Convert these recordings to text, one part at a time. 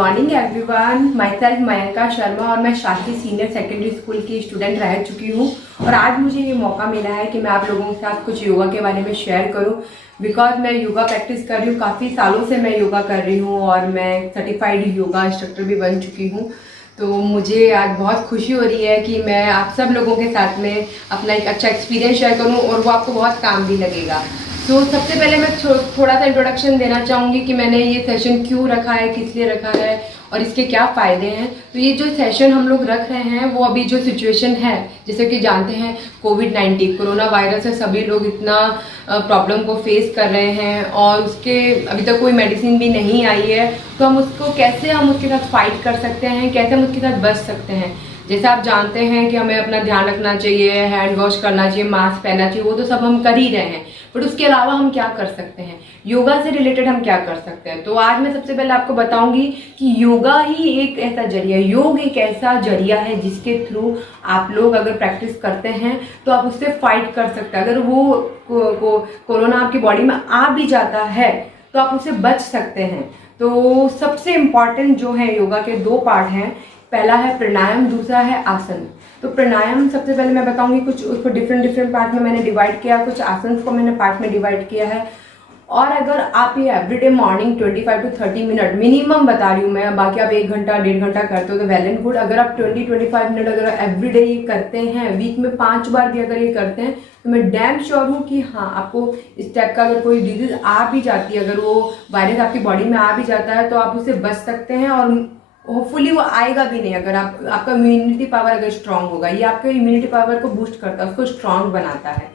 Morning everyone, my self Mayanka Sharma और मैं Shastri senior secondary school की स्टूडेंट रह चुकी हूँ। और आज मुझे ये मौका मिला है कि मैं आप लोगों के साथ कुछ योगा के बारे में शेयर करूँ। बिकॉज मैं योगा प्रैक्टिस कर रही हूँ, काफ़ी सालों से मैं योगा कर रही हूँ और मैं सर्टिफाइड योगा इंस्ट्रक्टर भी बन चुकी हूँ। तो मुझे आज बहुत खुशी हो रही है कि मैं आप सब लोगों के साथ में अपना एक अच्छा एक्सपीरियंस शेयर करूँ और वो आपको बहुत काम भी लगेगा। तो सबसे पहले मैं थोड़ा सा इंट्रोडक्शन देना चाहूँगी कि मैंने ये सेशन क्यों रखा है, किस लिए रखा है और इसके क्या फ़ायदे हैं। तो ये जो सेशन हम लोग रख रहे हैं वो अभी जो सिचुएशन है, जैसे कि जानते हैं कोविड-19 कोरोना वायरस है, सभी लोग इतना प्रॉब्लम को फेस कर रहे हैं और उसके अभी तक कोई मेडिसिन भी नहीं आई है। तो हम उसके साथ फाइट कर सकते हैं, कैसे हम उसके साथ बच सकते हैं। जैसे आप जानते हैं कि हमें अपना ध्यान रखना चाहिए, हैंड वॉश करना चाहिए, मास्क पहनना चाहिए, वो तो सब हम कर ही रहे हैं। बट उसके अलावा हम क्या कर सकते हैं, योगा से रिलेटेड हम क्या कर सकते हैं। तो आज मैं सबसे पहले आपको बताऊंगी कि योगा ही एक ऐसा जरिया है, योग एक ऐसा जरिया है जिसके थ्रू आप लोग अगर प्रैक्टिस करते हैं तो आप उससे फाइट कर सकते हैं। अगर वो कोरोना आपकी बॉडी में आ भी जाता है तो आप उससे बच सकते हैं। तो सबसे इम्पॉर्टेंट जो है योगा के दो पार्ट हैं, पहला है प्राणायाम, दूसरा है आसन। तो प्राणायाम सबसे पहले मैं बताऊंगी, कुछ उसको डिफरेंट पार्ट में मैंने डिवाइड किया, कुछ आसन को मैंने पार्ट में डिवाइड किया है। और अगर आप ये everyday morning 25 to 30 minute minimum बता रही हूँ मैं, बाकी आप 1 घंटा 1.5 घंटा करते हो तो वेल एंड गुड। अगर आप 20-25 मिनट अगर एवरीडे ये करते हैं, वीक में 5 बार भी अगर ये करते हैं, तो मैं डैम श्योर हूँ कि हाँ, आपको इस टाइप का अगर कोई डिजीज आ भी जाती है, अगर वो वायरस आपकी बॉडी में आ भी जाता है तो आप उससे बच सकते हैं और होपफुली वो आएगा भी नहीं। अगर आपका इम्यूनिटी पावर अगर स्ट्रांग होगा, ये आपके इम्यूनिटी पावर को बूस्ट करता है, उसको स्ट्रांग बनाता है।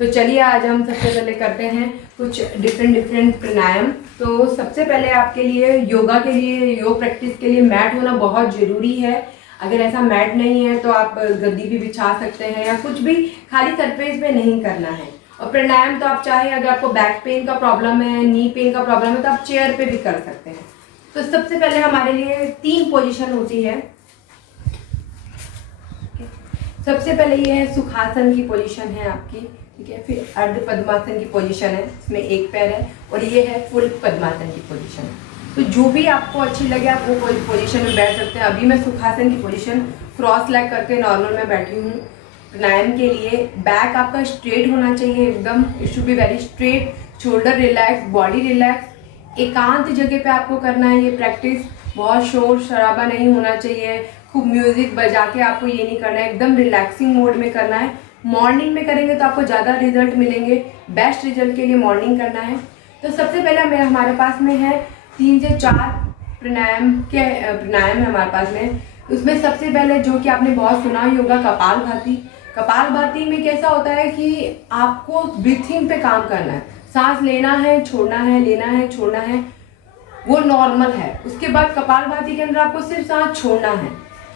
तो चलिए आज हम सबसे पहले करते हैं कुछ डिफरेंट प्राणायाम। तो सबसे पहले आपके लिए योगा के लिए, योग प्रैक्टिस के लिए मैट होना बहुत ज़रूरी है। अगर ऐसा मैट नहीं है तो आप गद्दी भी बिछा सकते हैं या कुछ भी, खाली सरफेस पे नहीं करना है। और प्राणायाम तो आप चाहे, अगर आपको बैक पेन का प्रॉब्लम है, नी पेन का प्रॉब्लम है, तो आप चेयर पे भी कर सकते हैं। तो सबसे पहले हमारे लिए 3 पोजीशन होती है। सबसे पहले ये है सुखासन की पोजीशन है आपकी, ठीक है। फिर अर्ध पद्मासन की पोजीशन है, इसमें एक पैर है, और ये है फुल पद्मासन की पोजीशन। तो जो भी आपको अच्छी लगे आप वो पोजीशन में बैठ सकते हैं। अभी मैं सुखासन की पोजीशन क्रॉस लेग करके नॉर्मल में बैठी हूँ। प्राणायाम के लिए बैक आपका स्ट्रेट होना चाहिए एकदम, it should be very straight, shoulder relax, body relax. एकांत जगह पे आपको करना है ये प्रैक्टिस, बहुत शोर शराबा नहीं होना चाहिए, खूब म्यूजिक बजा के आपको ये नहीं करना है, एकदम रिलैक्सिंग मोड में करना है। मॉर्निंग में करेंगे तो आपको ज़्यादा रिजल्ट मिलेंगे, बेस्ट रिजल्ट के लिए मॉर्निंग करना है। तो सबसे पहले हमारे पास में है 3 से 4 प्राणायाम है हमारे पास में। उसमें सबसे पहले जो कि आपने बहुत सुना योगा, कपालभाति। कपालभाति में कैसा होता है कि आपको ब्रीथिंग पे काम करना है, सांस लेना है, छोड़ना है, लेना है, छोड़ना है, वो नॉर्मल है। उसके बाद कपालभाति के अंदर आपको सिर्फ सांस छोड़ना है।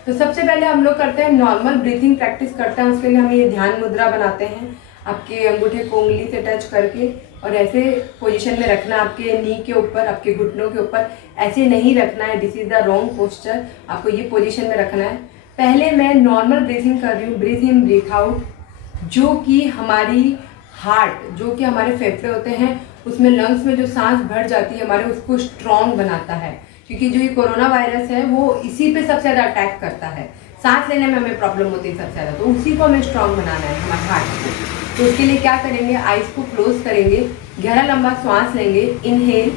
तो सबसे पहले हम लोग करते हैं नॉर्मल ब्रीथिंग प्रैक्टिस करते हैं। उसके लिए हम ये ध्यान मुद्रा बनाते हैं, आपके अंगूठे को उंगली से टच करके और ऐसे पोजीशन में रखना, आपके नी के ऊपर, आपके घुटनों के ऊपर, ऐसे नहीं रखना है। This is the wrong posture, आपको ये पोजीशन में रखना है। पहले मैं नॉर्मल ब्रीथिंग कर रही हूँ, ब्रीथ इन ब्रीथ आउट, जो कि हमारी हार्ट, जो कि हमारे फेफड़े होते हैं, उसमें लंग्स में जो सांस भर जाती है हमारे, उसको स्ट्रॉन्ग बनाता है। क्योंकि जो ये कोरोना वायरस है वो इसी पे सबसे ज़्यादा अटैक करता है, सांस लेने में हमें प्रॉब्लम होती है सबसे ज़्यादा, तो उसी को हमें स्ट्रॉन्ग बनाना है, हमारे हार्ट को। तो उसके लिए क्या करेंगे, आइज को क्लोज करेंगे, गहरा लंबा सांस लेंगे, इनहेल,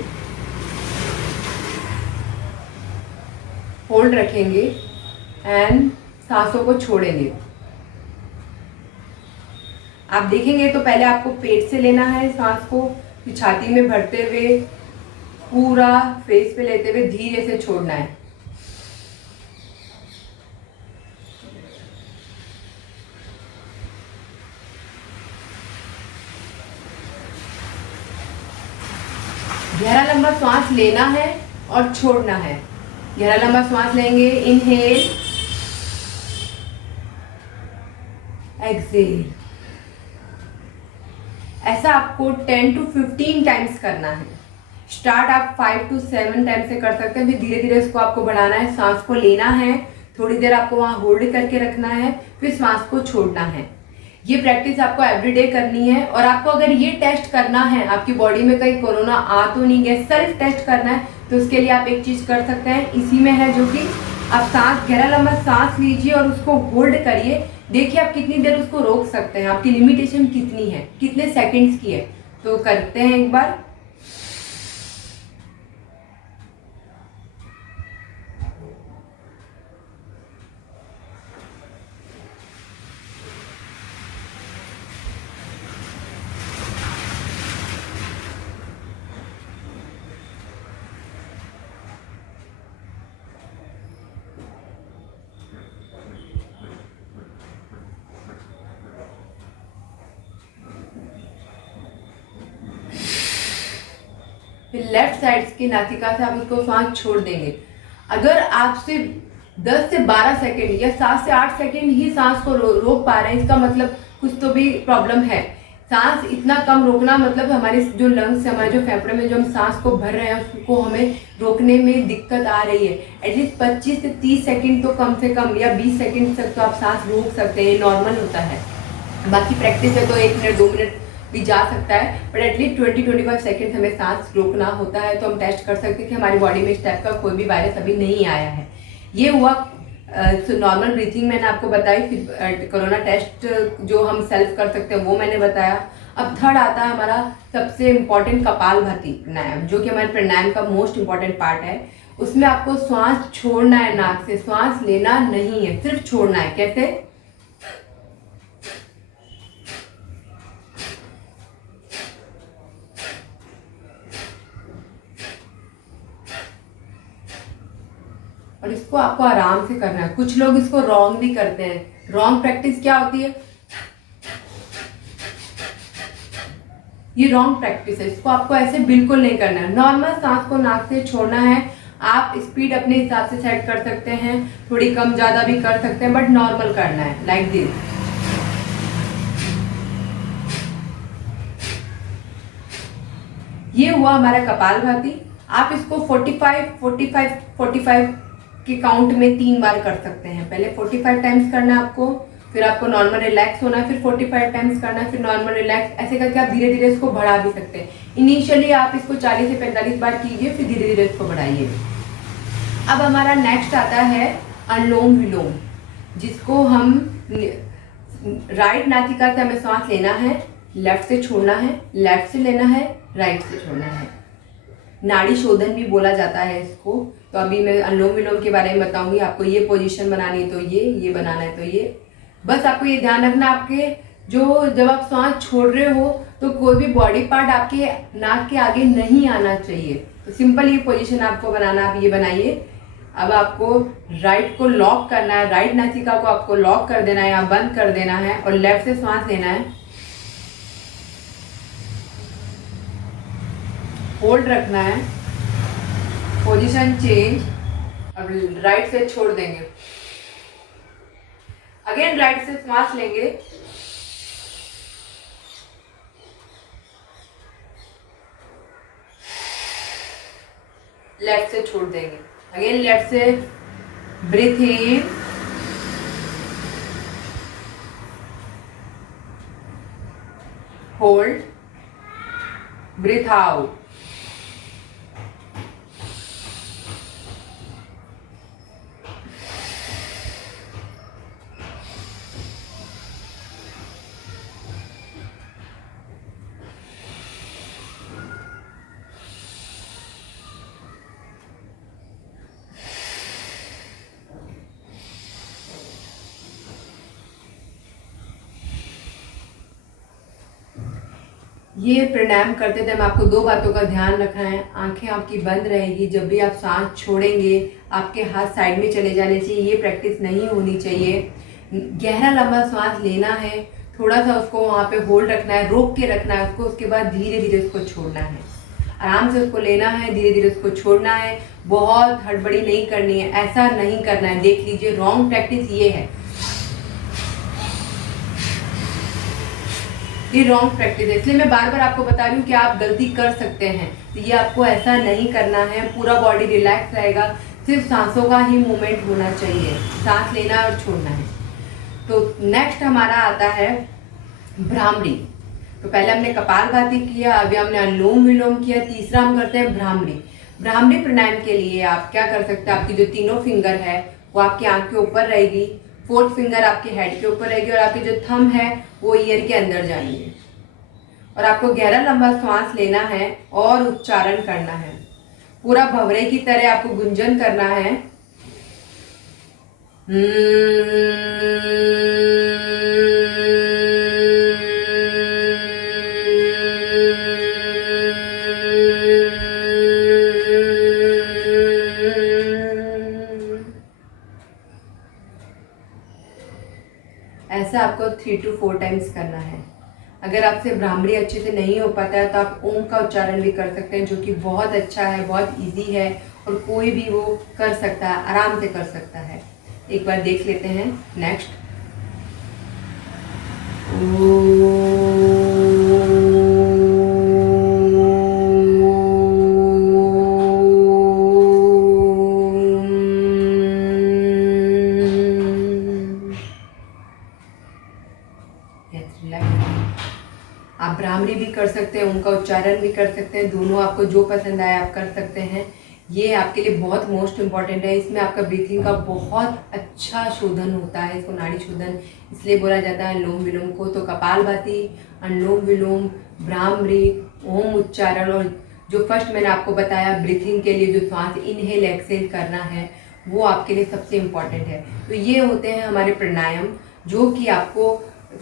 होल्ड रखेंगे एंड सांसों को छोड़ेंगे। आप देखेंगे तो पहले आपको पेट से लेना है सांस को, फिर छाती में भरते हुए पूरा फेस पे लेते हुए धीरे से छोड़ना है। गहरा लंबा सांस लेना है और छोड़ना है। गहरा लंबा सांस लेंगे, इनहेल, एक्सहेल। ऐसा आपको 10 to 15 टाइम्स करना है। स्टार्ट आप 5 to 7 टाइम से कर सकते हैं, फिर धीरे धीरे इसको आपको बढ़ाना है। सांस को लेना है, थोड़ी देर आपको वहाँ होल्ड करके रखना है, फिर सांस को छोड़ना है। ये प्रैक्टिस आपको एवरीडे करनी है। और आपको अगर ये टेस्ट करना है आपकी बॉडी में कहीं कोरोना आ तो नहीं गया, सेल्फ टेस्ट करना है, तो उसके लिए आप एक चीज़ कर सकते हैं, इसी में है, जो कि आप सांस गहरा लंबा सांस लीजिए और उसको होल्ड करिए। देखिए आप कितनी देर उसको रोक सकते हैं, आपकी लिमिटेशन कितनी है, कितने सेकंड्स की है। तो करते हैं एक बार। फिर लेफ्ट साइड की नासिका से आप उसको सांस छोड़ देंगे। अगर आपसे 10 से 12 सेकंड या 7 से 8 सेकंड ही सांस को रोक पा रहे हैं, इसका मतलब कुछ तो भी प्रॉब्लम है। सांस इतना कम रोकना मतलब हमारे जो लंग्स है, हमारे जो फेफड़े में जो हम सांस को भर रहे हैं उसको हमें रोकने में दिक्कत आ रही है। एटलीस्ट 25 से 30 सेकंड तो कम से कम, या 20 सेकंड तक तो आप सांस रोक सकते हैं, ये नॉर्मल होता है। बाकी प्रैक्टिस है तो 1 मिनट 2 मिनट भी जा सकता है, बट एटलीस्ट 20-25 सेकेंड हमें सांस रोकना होता है। तो हम टेस्ट कर सकते हैं कि हमारी बॉडी में इस टाइप का कोई भी वायरस अभी नहीं आया है। ये हुआ नॉर्मल ब्रीथिंग मैंने आपको बताई। फिर कोरोना टेस्ट जो हम सेल्फ कर सकते हैं वो मैंने बताया। अब थर्ड आता है हमारा सबसे इम्पॉर्टेंट कपालभाति प्राणायाम, जो कि हमारे प्राणायाम का मोस्ट इम्पॉर्टेंट पार्ट है। उसमें आपको श्वास छोड़ना है, नाक से श्वास लेना नहीं है, सिर्फ छोड़ना है। कैसे? और इसको आपको आराम से करना है। कुछ लोग इसको रॉन्ग भी करते हैं। रॉन्ग प्रैक्टिस क्या होती है? ये रॉन्ग प्रैक्टिस है, इसको आपको ऐसे बिल्कुल नहीं करना है। नॉर्मल सांस को नाक से छोड़ना है। आप स्पीड अपने हिसाब से सेट कर सकते हैं, थोड़ी कम ज्यादा भी कर सकते हैं, बट नॉर्मल करना है, लाइक दिस। ये हुआ हमारा कपालभाति। आप इसको 45 के काउंट में 3 बार कर सकते हैं। पहले 45 टाइम्स करना है आपको, फिर आपको नॉर्मल रिलैक्स होना है, फिर 45 टाइम्स करना है, फिर नॉर्मल रिलैक्स। ऐसे करके आप धीरे धीरे इसको बढ़ा भी सकते हैं। इनिशियली आप इसको 40 से 45 बार कीजिए, फिर धीरे धीरे इसको बढ़ाइए। अब हमारा नेक्स्ट आता है अनुलोम विलोम, जिसको हम राइट नासिका से हमें सांस लेना है, लेफ्ट से छोड़ना है, लेफ्ट से लेना है, राइट से छोड़ना है। नाड़ी शोधन भी बोला जाता है इसको। तो अभी मैं अनुलोम विलोम के बारे में बताऊंगी आपको। ये पोजीशन बनानी है तो ये बनाना है तो ये। बस आपको ये ध्यान रखना, आपके जो जब आप सांस छोड़ रहे हो तो कोई भी बॉडी पार्ट आपके नाक के आगे नहीं आना चाहिए। तो सिंपल ये पोजीशन आपको बनाना, आप ये बनाइए। अब आपको राइट को लॉक करना है, राइट नासिका को आपको लॉक कर देना है या बंद कर देना है, और लेफ्ट से सांस लेना है, होल्ड रखना है, पोजीशन चेंज। अब राइट से छोड़ देंगे, अगेन राइट से सांस लेंगे, लेफ्ट से छोड़ देंगे। अगेन लेफ्ट से ब्रीथ इन, होल्ड, ब्रीथ आउट। ये प्राणायाम करते टाइम आपको 2 बातों का ध्यान रखना है। आंखें आपकी बंद रहेगी, जब भी आप सांस छोड़ेंगे आपके हाथ साइड में चले जाने चाहिए, ये प्रैक्टिस नहीं होनी चाहिए। गहरा लंबा सांस लेना है, थोड़ा सा उसको वहाँ पे होल्ड रखना है, रोक के रखना है उसको, उसके बाद धीरे धीरे उसको छोड़ना है। आराम से उसको लेना है, धीरे धीरे उसको छोड़ना है। बहुत हड़बड़ी नहीं करनी है, ऐसा नहीं करना है। देख लीजिए, रॉन्ग प्रैक्टिस ये है, ये रॉन्ग प्रैक्टिस है। इसलिए मैं बार बार आपको बता रही हूँ कि आप गलती कर सकते हैं, तो ये आपको ऐसा नहीं करना है। पूरा बॉडी रिलैक्स रहेगा, सिर्फ सांसों का ही मूवमेंट होना चाहिए, सांस लेना और छोड़ना है। तो नेक्स्ट हमारा आता है भ्रामरी। तो पहले हमने कपालभाति किया, अभी हमने अनुलोम विलोम किया, तीसरा हम करते हैं भ्रामरी। ब्राह्मणी प्राणायाम के लिए आप क्या कर सकते हैं, आपकी जो तीनों फिंगर है वो आपकी आंख के ऊपर रहेगी, फोर्थ फिंगर आपके हेड के ऊपर रहेगी और आपकी जो थंब है वो ईयर के अंदर जाएंगे और आपको गहरा लंबा सांस लेना है और उच्चारण करना है। पूरा भंवरे की तरह आपको गुंजन करना है। ऐसा आपको 3 to 4 टाइम्स करना है। अगर आपसे ब्राह्मणी अच्छे से नहीं हो पाता है तो आप ओम का उच्चारण भी कर सकते हैं, जो कि बहुत अच्छा है, बहुत इजी है और कोई भी वो कर सकता है, आराम से कर सकता है। एक बार देख लेते हैं। नेक्स्ट, आप ब्राह्मणी भी कर सकते हैं, उनका उच्चारण भी कर सकते हैं, दोनों आपको जो पसंद आए आप कर सकते हैं। ये आपके लिए बहुत मोस्ट इम्पॉर्टेंट है। इसमें आपका ब्रीथिंग का बहुत अच्छा शोधन होता है, इसको नाड़ी शोधन इसलिए बोला जाता है अनुलोम विलोम को। तो कपालभाति, अनुलोम विलोम, ब्राह्मणी, ओम उच्चारण और जो फर्स्ट मैंने आपको बताया ब्रीथिंग के लिए जो सांस इनहेल एक्सेल करना है वो आपके लिए सबसे इम्पॉर्टेंट है। तो ये होते हैं हमारे प्राणायाम, जो कि आपको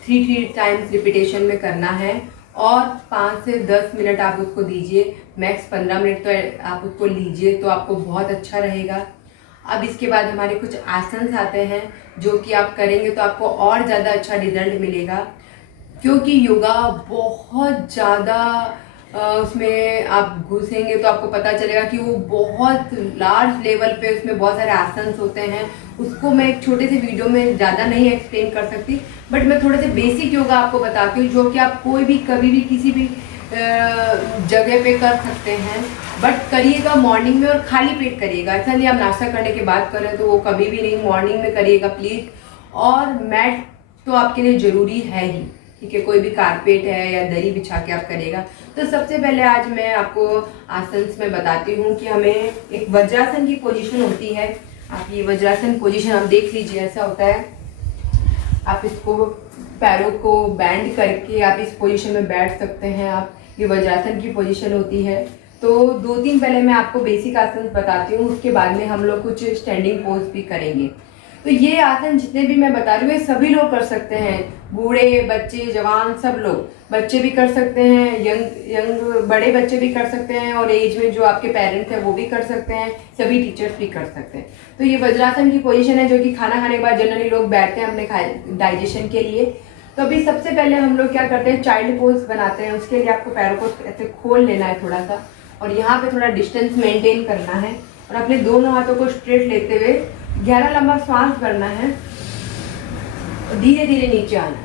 3 टाइम्स रिपीटेशन में करना है और 5 से 10 मिनट आप उसको दीजिए, मैक्स 15 मिनट तो आप उसको लीजिए, तो आपको बहुत अच्छा रहेगा। अब इसके बाद हमारे कुछ आसन्स आते हैं जो कि आप करेंगे तो आपको और ज़्यादा अच्छा रिजल्ट मिलेगा, क्योंकि योगा बहुत ज़्यादा उसमें आप घुसेंगे तो आपको पता चलेगा कि वो बहुत लार्ज लेवल पे उसमें बहुत सारे आसन्स होते हैं। उसको मैं एक छोटे से वीडियो में ज़्यादा नहीं एक्सप्लेन कर सकती, बट मैं थोड़े से बेसिक योगा आपको बताती हूँ, जो कि आप कोई भी कभी भी किसी भी जगह पे कर सकते हैं। बट करिएगा मॉर्निंग में और खाली पेट करिएगा, ऐसा नहीं आप नाश्ता करने के बाद करें, तो वो कभी भी नहीं, मॉर्निंग में करिएगा प्लीज़। और मैट तो आपके लिए ज़रूरी है ही, ठीक है, कोई भी कारपेट है या दरी बिछा के आप करेगा। तो सबसे पहले आज मैं आपको आसन्स में बताती हूँ कि हमें एक वज्रासन की पोजीशन होती है। आप ये वज्रासन पोजीशन आप देख लीजिए, ऐसा होता है। आप इसको पैरों को बैंड करके आप इस पोजीशन में बैठ सकते हैं आप, ये वज्रासन की पोजीशन होती है। तो 2-3 पहले मैं आपको बेसिक आसन बताती हूँ, उसके बाद में हम लोग कुछ स्टैंडिंग पोज भी करेंगे। तो ये आसन जितने भी मैं बता रही हूँ ये सभी लोग कर सकते हैं, बूढ़े, बच्चे, जवान, सब लोग, बच्चे भी कर सकते हैं, यंग बड़े बच्चे भी कर सकते हैं और एज में जो आपके पेरेंट्स हैं वो भी कर सकते हैं, सभी टीचर्स भी कर सकते हैं। तो ये वज्रासन की पोजीशन है जो कि खाना खाने के बाद जनरली लोग बैठते हैं अपने डाइजेशन के लिए। तो अभी सबसे पहले हम लोग क्या करते हैं, चाइल्ड पोज बनाते हैं। उसके लिए आपको पैरों को ऐसे खोल लेना है थोड़ा सा और यहाँ पे थोड़ा डिस्टेंस मेंटेन करना है और अपने दोनों हाथों को स्ट्रेट लेते हुए गहरा लंबा सांस भरना है और धीरे धीरे नीचे आना है।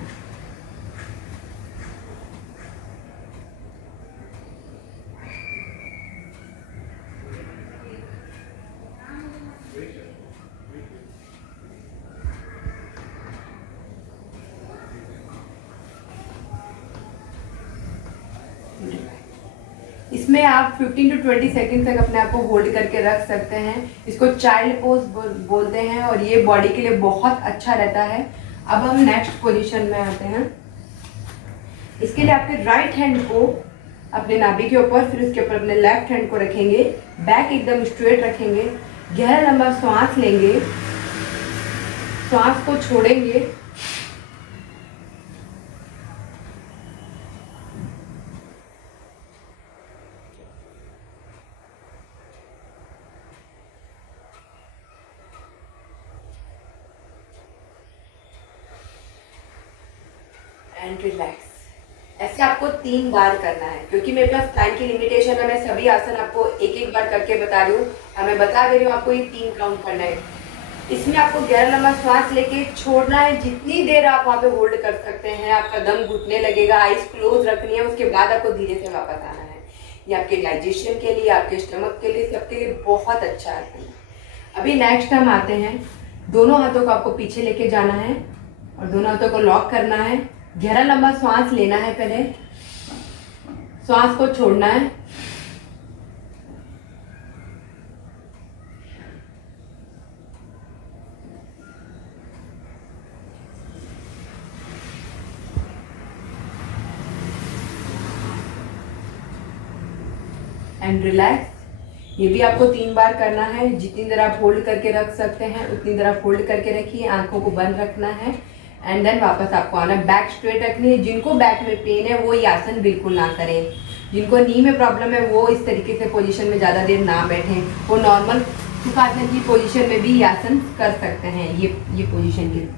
इसमें आप 15 to 20 सेकेंड तक अपने आप को होल्ड करके रख सकते हैं। इसको चाइल्ड पोज बोलते हैं और ये बॉडी के लिए बहुत अच्छा रहता है। अब हम नेक्स्ट पोजीशन में आते हैं। इसके लिए आपके राइट हैंड को अपने नाभि के ऊपर, फिर उसके ऊपर अपने लेफ्ट हैंड को रखेंगे, बैक एकदम स्ट्रेट रखेंगे, गहरा लंबा सांस लेंगे, सांस को छोड़ेंगे, एंड रिलैक्स। ऐसे आपको 3 बार करना है, क्योंकि मेरे पास टाइम की लिमिटेशन है। मैं सभी आसन आपको एक एक बार करके बता रही हूँ और मैं बता दे रही हूँ आपको ये 3 काउंट करना है। इसमें आपको गहरा लंबा सांस लेके छोड़ना है, जितनी देर आप वहाँ पे होल्ड कर सकते हैं। आपका दम घुटने लगेगा, आइज क्लोज रखनी है, उसके बाद आपको धीरे से वापस आना है। ये आपके डाइजेशन के लिए, आपके स्टमक के लिए, सबके लिए बहुत अच्छा आसन है। अभी नेक्स्ट हम आते हैं, दोनों हाथों को आपको पीछे लेके जाना है और दोनों हाथों को लॉक करना है। गहरा लंबा सांस लेना है, पहले सांस को छोड़ना है, एंड रिलैक्स। ये भी आपको 3 बार करना है। जितनी देर आप होल्ड करके रख सकते हैं उतनी देर आप होल्ड करके रखिए, आंखों को बंद रखना है एंड देन वापस आपको आना। बैक स्ट्रेट रखनी है। जिनको बैक में पेन है वो ये आसन बिल्कुल ना करें। जिनको नी में प्रॉब्लम है वो इस तरीके से पोजीशन में ज़्यादा देर ना बैठें। वो नॉर्मल सुखासन की पोजीशन में भी ये आसन कर सकते हैं। ये पोजीशन की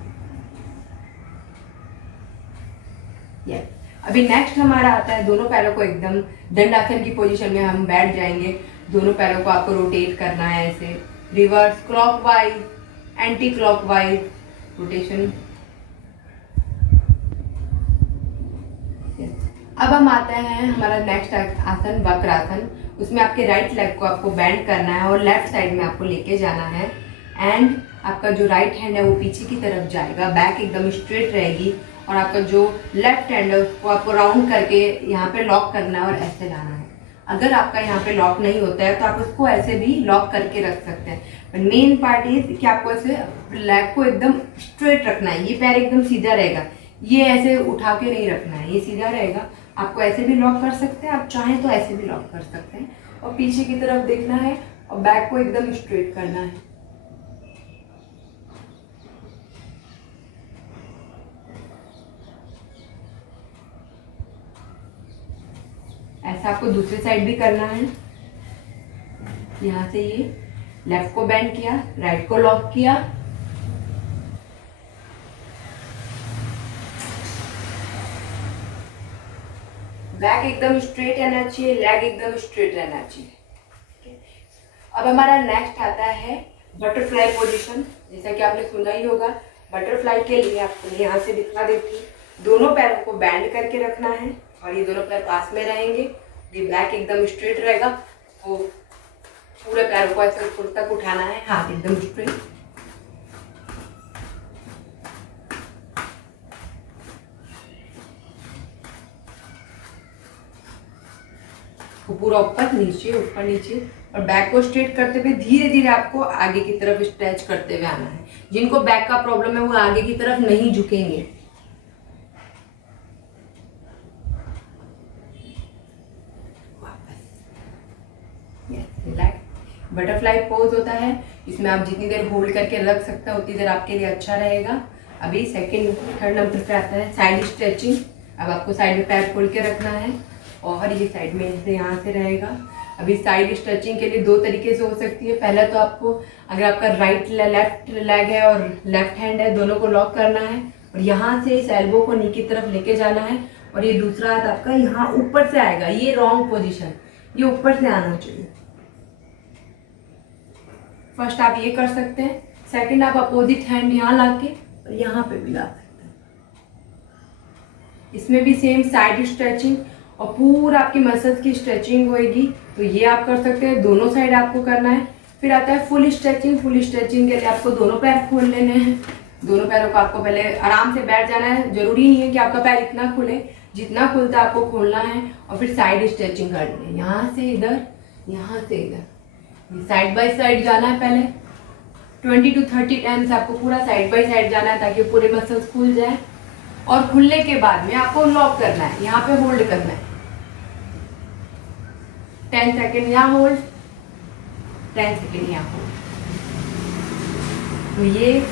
अभी नेक्स्ट हमारा आता है दोनों पैरों को एकदम दंडासन की पोजीशन में हम बैठ जाएंगे। दोनों पैरों को आपको रोटेट करना है ऐसे, reverse, clockwise, anti clockwise rotation. अब हम आते हैं हमारा नेक्स्ट आसन वक्रासन। उसमें आपके राइट लेग को आपको बेंड करना है और लेफ्ट साइड में आपको लेके जाना है एंड आपका जो राइट हैंड है वो पीछे की तरफ जाएगा, बैक एकदम स्ट्रेट रहेगी और आपका जो लेफ्ट हैंड है उसको आपको राउंड करके यहाँ पे लॉक करना है और ऐसे लाना है। अगर आपका यहाँ पे लॉक नहीं होता है तो आप उसको ऐसे भी लॉक करके रख सकते हैं। बट मेन पार्ट इज कि आपको ऐसे लेग को एकदम स्ट्रेट रखना है। ये पैर एकदम सीधा रहेगा, ये ऐसे उठा के नहीं रखना है, ये सीधा रहेगा। आपको ऐसे भी लॉक कर सकते हैं, आप चाहें तो ऐसे भी लॉक कर सकते हैं और पीछे की तरफ देखना है और बैक को एकदम स्ट्रेट करना है। ऐसा आपको दूसरी साइड भी करना है। यहाँ से ये लेफ्ट को बेंड किया, राइट को लॉक किया, बैक एकदम स्ट्रेट रहना चाहिए, लेग एकदम स्ट्रेट रहना चाहिए। अब हमारा नेक्स्ट आता है बटरफ्लाई पोजीशन। जैसा कि आपने सुना ही होगा, बटरफ्लाई के लिए आपको यहाँ से दिखा देती हूँ। दोनों पैरों को बैंड करके रखना है और ये दोनों पैर पास में रहेंगे। ये बैक एकदम स्ट्रेट रहेगा, वो पूरे पैरों को ऐसे ऊपर तक उठाना है, हाथ एकदम स्ट्रेट। वो पूरा ऊपर नीचे और बैक को स्ट्रेट करते हुए धीरे धीरे आपको आगे की तरफ स्ट्रेच करते हुए आना है। जिनको बैक का प्रॉब्लम है वो आगे की तरफ नहीं झुकेंगे। बटरफ्लाई पोज होता है, इसमें आप जितनी देर होल्ड करके रख सकते हैं उतनी देर आपके लिए अच्छा रहेगा। अभी सेकंड थर्ड नंबर पे आता है साइड स्ट्रेचिंग। अब आपको साइड में पैर खोल के रखना है और ये साइड में से यहाँ से रहेगा। अभी साइड स्ट्रेचिंग के लिए 2 तरीके से हो सकती है। पहला तो आपको अगर आपका लेफ्ट लेग है और लेफ्ट हैंड है, दोनों को लॉक करना है और यहाँ से इस एल्बो को नी की तरफ लेके जाना है और ये दूसरा हाथ आपका यहाँ ऊपर से आएगा। ये रॉन्ग पोजिशन, ये ऊपर से आना चाहिए। फर्स्ट आप ये कर सकते हैं, सेकंड आप अपोजिट हैंड यहाँ लाके और यहाँ पे भी ला सकते हैं। इसमें भी सेम साइड स्ट्रेचिंग और पूरा आपकी मसल्स की स्ट्रेचिंग होएगी, तो ये आप कर सकते हैं। दोनों साइड आपको करना है। फिर आता है फुल स्ट्रेचिंग। फुल स्ट्रेचिंग के लिए आपको दोनों पैर खोल लेने हैं। दोनों पैरों को आपको पहले आराम से बैठ जाना है। जरूरी नहीं है कि आपका पैर इतना खुले, जितना खुलता है आपको खोलना है और फिर साइड स्ट्रेचिंग करनी है। यहाँ से इधर, यहाँ से इधर, साइड बाय साइड जाना है। पहले 20 to 30 टाइम्स आपको पूरा साइड बाय साइड जाना है ताकि पूरे मसल्स खुल जाए। और खुलने के बाद में आपको लॉक करना है, यहाँ पे होल्ड करना है 10 सेकेंड, यहाँ होल्ड 10 सेकेंड, यहाँ होल्ड। तो ये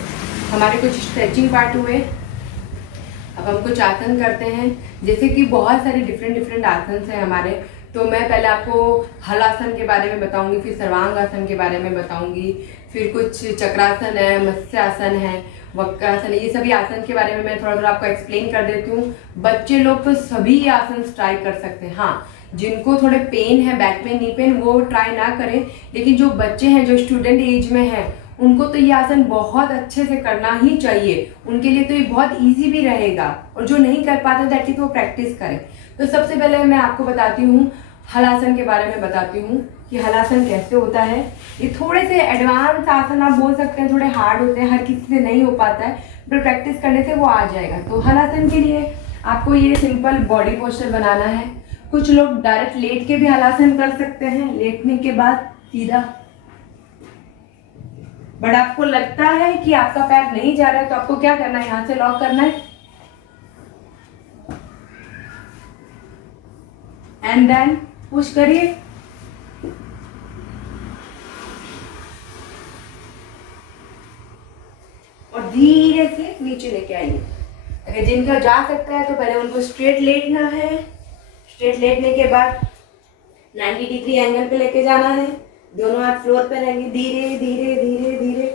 हमारे कुछ स्ट्रेचिंग पार्ट हुए। अब हम कुछ आसन करते हैं। जैसे कि बहुत सारे डिफरेंट आसन हैं हमारे, तो मैं पहले आपको हलासन के बारे में बताऊंगी, फिर सर्वांगासन के बारे में बताऊंगी, फिर कुछ चक्रासन है, मत्स्यासन है, वक्रासन है। ये सभी आसन के बारे में मैं थोड़ा आपको एक्सप्लेन कर देती हूँ। बच्चे लोग तो सभी आसन ट्राई कर सकते हैं। हाँ, जिनको थोड़े पेन है, बैक पेन, नी पेन, वो ट्राई ना करें। लेकिन जो बच्चे हैं, जो स्टूडेंट एज में हैं, उनको तो ये आसन बहुत अच्छे से करना ही चाहिए। उनके लिए तो ये बहुत इजी भी रहेगा और जो नहीं कर पाते दैट इज वो प्रैक्टिस करें। तो सबसे पहले मैं आपको बताती हूँ, हलासन के बारे में बताती हूँ कि हलासन कैसे होता है। ये थोड़े से एडवांस आसन आप बोल सकते हैं, थोड़े हार्ड होते हैं, हर किसी से नहीं हो पाता है, पर प्रैक्टिस करने से वो आ जाएगा। तो हलासन के लिए आपको ये सिंपल बॉडी पोस्चर बनाना है। कुछ लोग डायरेक्ट लेट के भी हलासन कर सकते हैं, लेटने के बाद सीधा। बट आपको लगता है कि आपका पैर नहीं जा रहा है तो आपको क्या करना है, यहाँ से लॉक करना है एंड देन पुश करिए धीरे से नीचे लेके आइए। अगर जिनका जा सकता है तो पहले उनको स्ट्रेट लेटना है। स्ट्रेट लेटने के बाद 90 डिग्री एंगल पे लेके जाना है। दोनों हाथ फ्लोर पे रहेंगे, धीरे धीरे धीरे धीरे।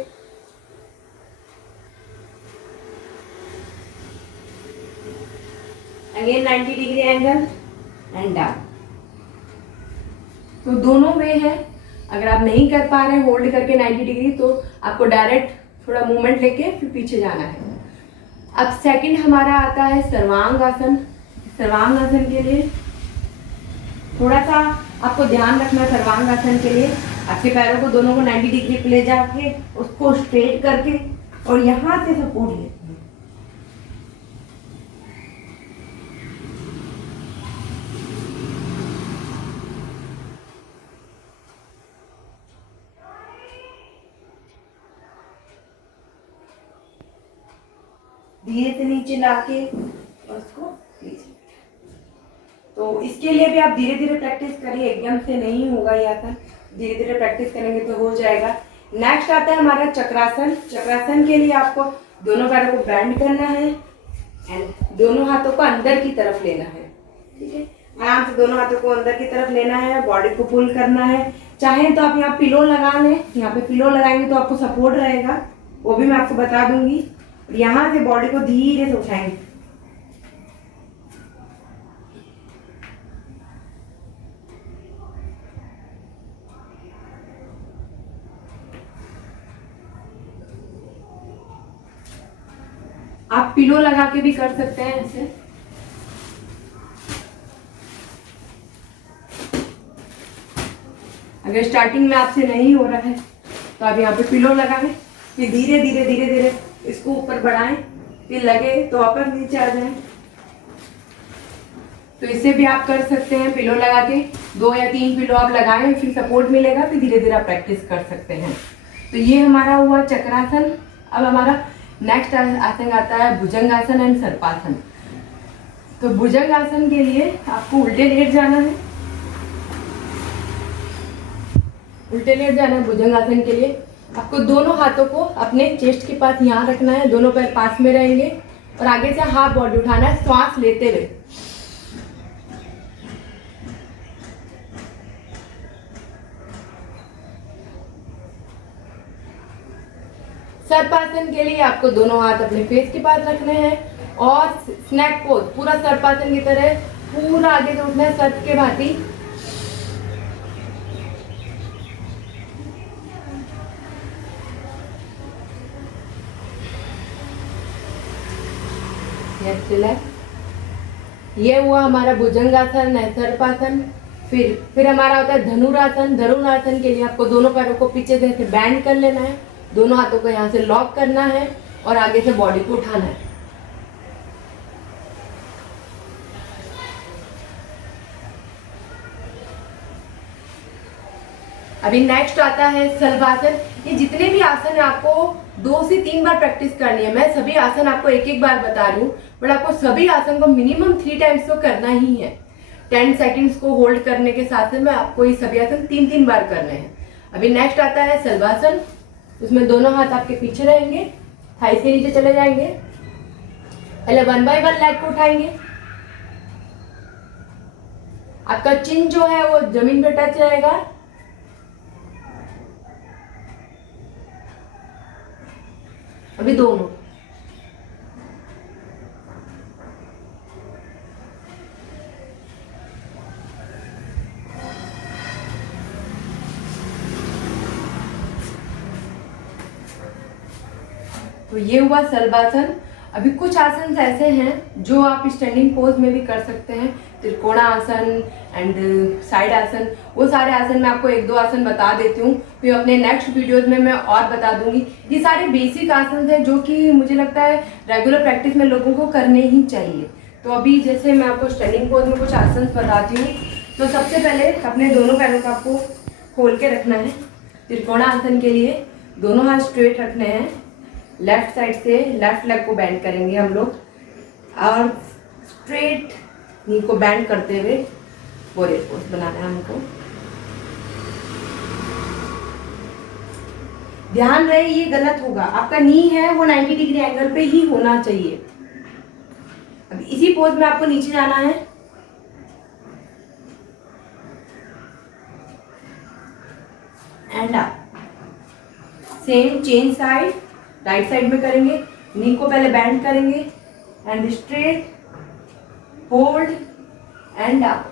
Again 90 degree angle and down. तो दोनों वे है। अगर आप नहीं कर पा रहे हैं होल्ड करके 90 डिग्री, तो आपको डायरेक्ट थोड़ा मूवमेंट लेके फिर पीछे जाना है। अब सेकंड हमारा आता है सर्वांग आसन। सर्वांग आसन के लिए थोड़ा सा आपको ध्यान रखना। सर्वांग आसन के लिए आपके पैरों को दोनों को 90 डिग्री पे ले जाके उसको स्ट्रेट करके और यहाँ से सपोर्ट लेते हैं। धीरे से नीचे लाके और उसको नीचे। तो इसके लिए भी आप धीरे धीरे प्रैक्टिस करिए, एकदम से नहीं होगा ये आसन। धीरे धीरे प्रैक्टिस करेंगे तो हो जाएगा। नेक्स्ट आता है हमारा चक्रासन। चक्रासन के लिए आपको दोनों पैरों को बेंड करना है एंड दोनों हाथों को अंदर की तरफ लेना है। ठीक है, आराम से दोनों हाथों को अंदर की तरफ लेना है, बॉडी को पुल करना है। चाहे तो आप यहाँ पिलो लगा लें, यहाँ पे पिलो लगाएंगे तो आपको सपोर्ट रहेगा, वो भी मैं आपको बता दूंगी। यहाँ से बॉडी को धीरे से उठाएंगे। आप पिलो लगा के भी कर सकते हैं ऐसे। अगर स्टार्टिंग में आपसे नहीं हो रहा है तो आप यहाँ पे पिलो लगाएं, फिर धीरे धीरे धीरे धीरे इसको ऊपर बढ़ाएं, फिर लगे तो वापस नीचे आ जाएं। तो इसे भी आप कर सकते हैं पिलो लगा के। 2 या 3 पिलो आप लगाएं, फिर सपोर्ट मिलेगा, फिर धीरे धीरे आप प्रैक्टिस कर सकते हैं। तो ये हमारा हुआ चक्रासन। अब हमारा नेक्स्ट आसन आता है भुजंगासन एंड सर्पासन। तो भुजंगासन के लिए आपको उल्टे लेट जाना है। उल्टे लेट जाना है भुजंगासन के लिए। आपको दोनों हाथों को अपने चेस्ट के पास यहाँ रखना है, दोनों पैर पास में रहेंगे और आगे से हाफ बॉडी उठाना है श्वास लेते हुए। सर्पासन के लिए आपको दोनों हाथ अपने फेस के पास रखने हैं और स्नैक पोज, पूरा सर्पासन की तरह पूरा आगे से उठना है सर्प के भांति। ये हुआ हमारा भुजंगासन है, सर्पासन। फिर हमारा होता है धनुरासन। धनुरासन के लिए आपको दोनों पैरों को पीछे से बैंड कर लेना है, दोनों हाथों को यहाँ से लॉक करना है और आगे से बॉडी को उठाना है। अभी नेक्स्ट आता है शलभासन। ये जितने भी आसन है आपको 2 से 3 बार प्रैक्टिस करनी है। मैं सभी आसन आपको एक बार बता रही हूँ, बट आपको सभी आसन को मिनिमम 3 टाइम्स तो करना ही है। 10 सेकेंड्स को होल्ड करने के साथ में आपको ये सभी आसन 3-3 बार करने हैं। अभी नेक्स्ट आता है शलभासन। उसमें दोनों हाथ आपके पीछे रहेंगे, थाई से नीचे चले जाएंगे। पहले 1 बाय 1 लेग को उठाएंगे। आपका चिन जो है वो जमीन पे टच रहेगा। अभी दोनों तो ये हुआ शलभासन। अभी कुछ आसन ऐसे हैं जो आप स्टैंडिंग पोज में भी कर सकते हैं, त्रिकोणा आसन एंड साइड आसन। वो सारे आसन मैं आपको 1-2 आसन बता देती हूँ, फिर अपने नेक्स्ट वीडियोज में मैं और बता दूंगी। ये सारे बेसिक आसन हैं जो कि मुझे लगता है रेगुलर प्रैक्टिस में लोगों को करने ही चाहिए। तो अभी जैसे मैं आपको स्टैंडिंग पोज में कुछ आसन बताती हूँ। तो सबसे पहले अपने दोनों पैरों को आपको खोल के रखना है। त्रिकोणा आसन के लिए दोनों हाथ स्ट्रेट रखने हैं। लेफ्ट साइड से लेफ्ट लेग को बेंड करेंगे हम लोग और स्ट्रेट नी को बेंड करते हुए वॉरियर पोज बनाना है हमको। ध्यान रहे ये गलत होगा, आपका नी है वो 90 डिग्री एंगल पे ही होना चाहिए। अब इसी पोज में आपको नीचे जाना है, and up. Same change side, right side में करेंगे। नी को पहले बेंड करेंगे and straight, hold and up.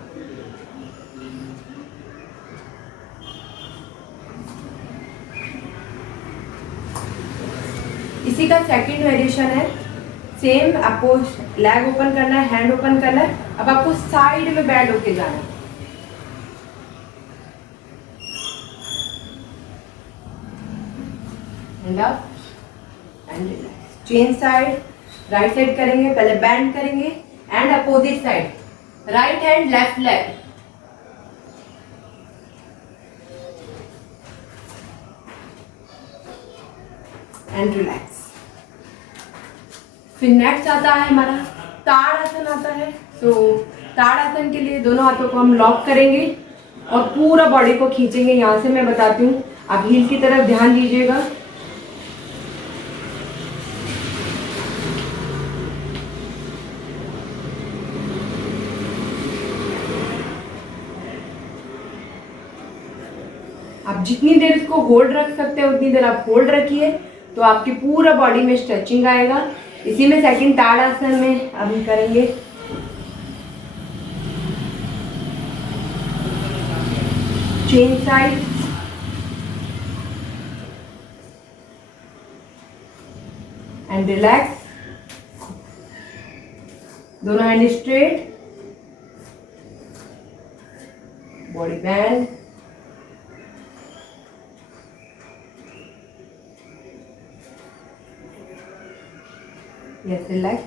इसी का सेकंड वेरिएशन है। सेम आपको लेग ओपन करना है, हैंड ओपन करना है। अब आपको साइड में बेंड होके जाना है, and up and relax. Change side, right side करेंगे, पहले बेंड करेंगे and opposite side, right hand left leg, and relax. फिर नेक्स्ट आता है हमारा ताड़ासन आता है। तो ताड़ासन के लिए दोनों हाथों को हम लॉक करेंगे और पूरा बॉडी को खींचेंगे। यहाँ से मैं बताती हूँ, आप हील की तरफ ध्यान दीजिएगा। आप जितनी देर इसको होल्ड रख सकते हैं उतनी देर आप होल्ड रखिए, तो आपकी पूरा बॉडी में स्ट्रेचिंग आएगा। इसी में सेकंड ताड़ासन में अब हम करेंगे चेंज साइड, एंड रिलैक्स। दोनों hand straight, body band, yes relax.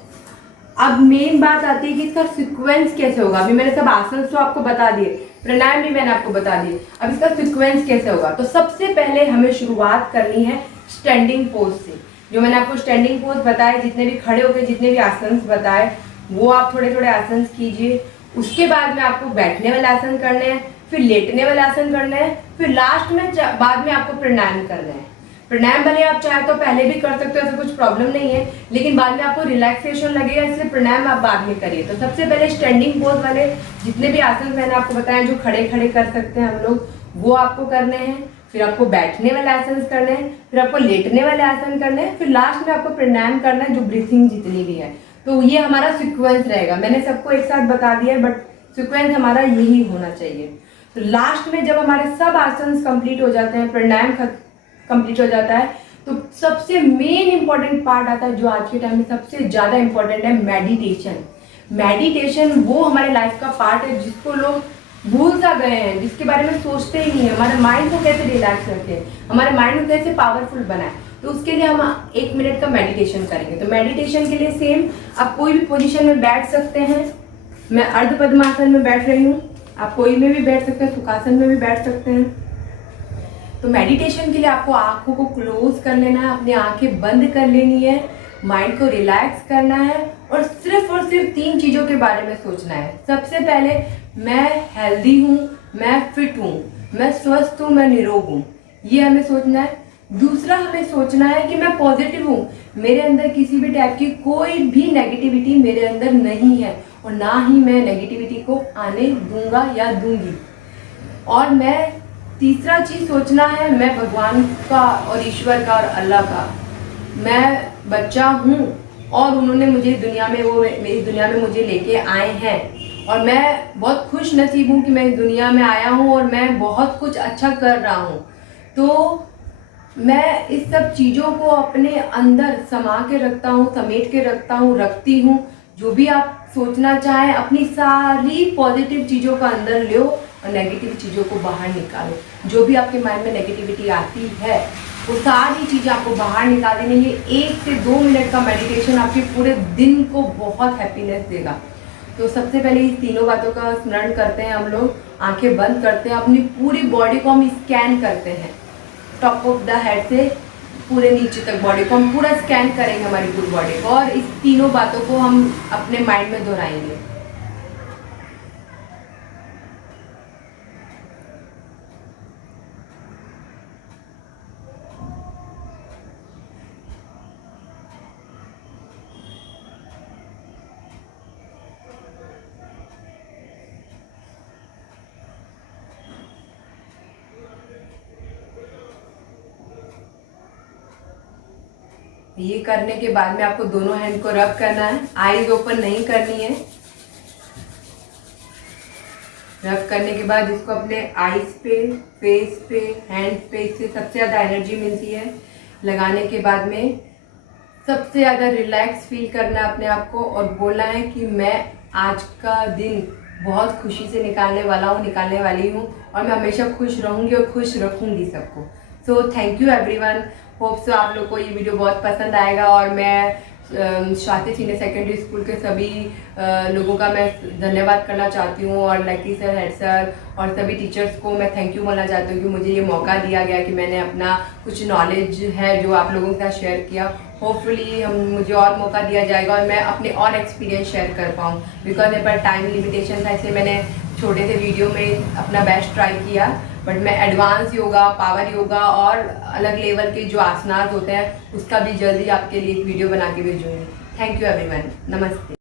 अब मेन बात आती है कि इसका सीक्वेंस कैसे होगा। अभी मैंने सब आसन तो आपको बता दिए, प्राणायाम भी मैंने आपको बता दिए, अब इसका सीक्वेंस कैसे होगा। तो सबसे पहले हमें शुरुआत करनी है स्टैंडिंग पोज से। जो मैंने आपको स्टैंडिंग पोज बताए, जितने भी खड़े होकर जितने भी आसन बताए वो आप थोड़े थोड़े आसन कीजिए। उसके बाद में आपको बैठने वाले आसन करने हैं, फिर लेटने वाले आसन करने हैं, फिर लास्ट में बाद में आपको प्राणायाम करना है। प्राणायाम भले आप चाहे तो पहले भी कर सकते हो, ऐसा कुछ प्रॉब्लम नहीं है, लेकिन बाद में आपको रिलैक्सेशन लगेगा, इसलिए प्राणायाम आप बाद में करिए। तो सबसे पहले स्टैंडिंग पोज वाले जितने भी आसन मैंने आपको बताया जो खड़े खड़े कर सकते हैं हम लोग, वो आपको करने हैं। फिर आपको बैठने वाले आसन करने हैं, फिर आपको लेटने वाले आसन करने हैं, फिर लास्ट में आपको प्राणायाम करना है, जो ब्रीथिंग जितनी भी है। तो ये हमारा सिक्वेंस रहेगा। मैंने सबको एक साथ बता दिया है, बट सिक्वेंस हमारा यही होना चाहिए। तो लास्ट में जब हमारे सब आसन कंप्लीट हो जाते हैं, प्राणायाम कंप्लीट हो जाता है, तो सबसे मेन इंपॉर्टेंट पार्ट आता है जो आज के टाइम में सबसे ज्यादा इंपॉर्टेंट है, मेडिटेशन। मेडिटेशन वो हमारे लाइफ का पार्ट है जिसको लोग भूल सा गए हैं, जिसके बारे में सोचते ही नहीं है। हमारे माइंड को कैसे रिलैक्स रखें, हमारे माइंड को कैसे पावरफुल बनाए, तो उसके लिए हम 1 मिनट का मेडिटेशन करेंगे। तो मेडिटेशन के लिए सेम आप कोई भी पोजीशन में बैठ सकते हैं। मैं अर्ध पद्मासन में बैठ रही हूँ, आप कोई में भी बैठ सकते हैं, सुखासन में भी बैठ सकते हैं। तो मेडिटेशन के लिए आपको आंखों को क्लोज कर लेना है, अपनी आंखें बंद कर लेनी है, माइंड को रिलैक्स करना है और सिर्फ 3 चीज़ों के बारे में सोचना है। सबसे पहले मैं हेल्दी हूँ, मैं फिट हूँ, मैं स्वस्थ हूँ, मैं निरोग हूँ, ये हमें सोचना है। दूसरा हमें सोचना है कि मैं पॉजिटिव हूँ, मेरे अंदर किसी भी टाइप की कोई भी नेगेटिविटी मेरे अंदर नहीं है और ना ही मैं नेगेटिविटी को आने दूंगा या दूंगी। और मैं तीसरा चीज सोचना है, मैं भगवान का और ईश्वर का और अल्लाह का मैं बच्चा हूँ और उन्होंने मुझे दुनिया में मेरी दुनिया में मुझे लेके आए हैं और मैं बहुत खुश नसीब हूँ कि मैं इस दुनिया में आया हूँ और मैं बहुत कुछ अच्छा कर रहा हूँ। तो मैं इस सब चीज़ों को अपने अंदर समा के रखता हूँ, समेट के रखती हूँ। जो भी आप सोचना चाहें, अपनी सारी पॉजिटिव चीज़ों का अंदर लो और नेगेटिव चीज़ों को बाहर निकालो। जो भी आपके माइंड में नेगेटिविटी आती है वो सारी चीज़ें आपको बाहर निकाल देनी। ये 1 से 2 मिनट का मेडिटेशन आपके पूरे दिन को बहुत हैप्पीनेस देगा। तो सबसे पहले इस तीनों बातों का स्मरण करते हैं हम लोग। आंखें बंद करते हैं, अपनी पूरी बॉडी को हम स्कैन करते हैं, टॉप ऑफ द हेड से पूरे नीचे तक बॉडी को हम पूरा स्कैन करेंगे, हमारी पूरी बॉडी को, और इस तीनों बातों को हम अपने माइंड में दोहराएंगे। ये करने के बाद में आपको दोनों हैंड को रब करना है, आईज ओपन नहीं करनी है। रब करने के बाद इसको अपने आईज पे, फेस पे, हैंड पे, इससे सबसे ज़्यादा एनर्जी मिलती है। लगाने के बाद में सबसे ज़्यादा रिलैक्स फील करना है अपने आप को और बोलना है कि मैं आज का दिन बहुत खुशी से निकालने वाली हूँ और मैं हमेशा खुश रहूँगी और खुश रखूँगी सबको। So thank you everyone. Hope so आप लोग को ये वीडियो बहुत पसंद आएगा और मैं शाती सीनियर सेकेंडरी स्कूल के सभी लोगों का मैं धन्यवाद करना चाहती हूँ और लकी सर, हेड सर और सभी टीचर्स को मैं थैंक यू बोलना चाहती हूँ कि मुझे ये मौका दिया गया कि मैंने अपना कुछ नॉलेज है जो आप लोगों के साथ शेयर किया। होपफुली मुझे और मौका दिया जाएगा और मैं अपने और एक्सपीरियंस शेयर कर पाऊँ, बिकॉज मेरे पास टाइम लिमिटेशन था, इसलिए मैंने छोटे से वीडियो में अपना बेस्ट ट्राई किया। बट मैं एडवांस योगा, पावर योगा और अलग लेवल के जो आसनास होते हैं उसका भी जल्दी आपके लिए एक वीडियो बना के भेजूंगी। Thank you everyone. नमस्ते।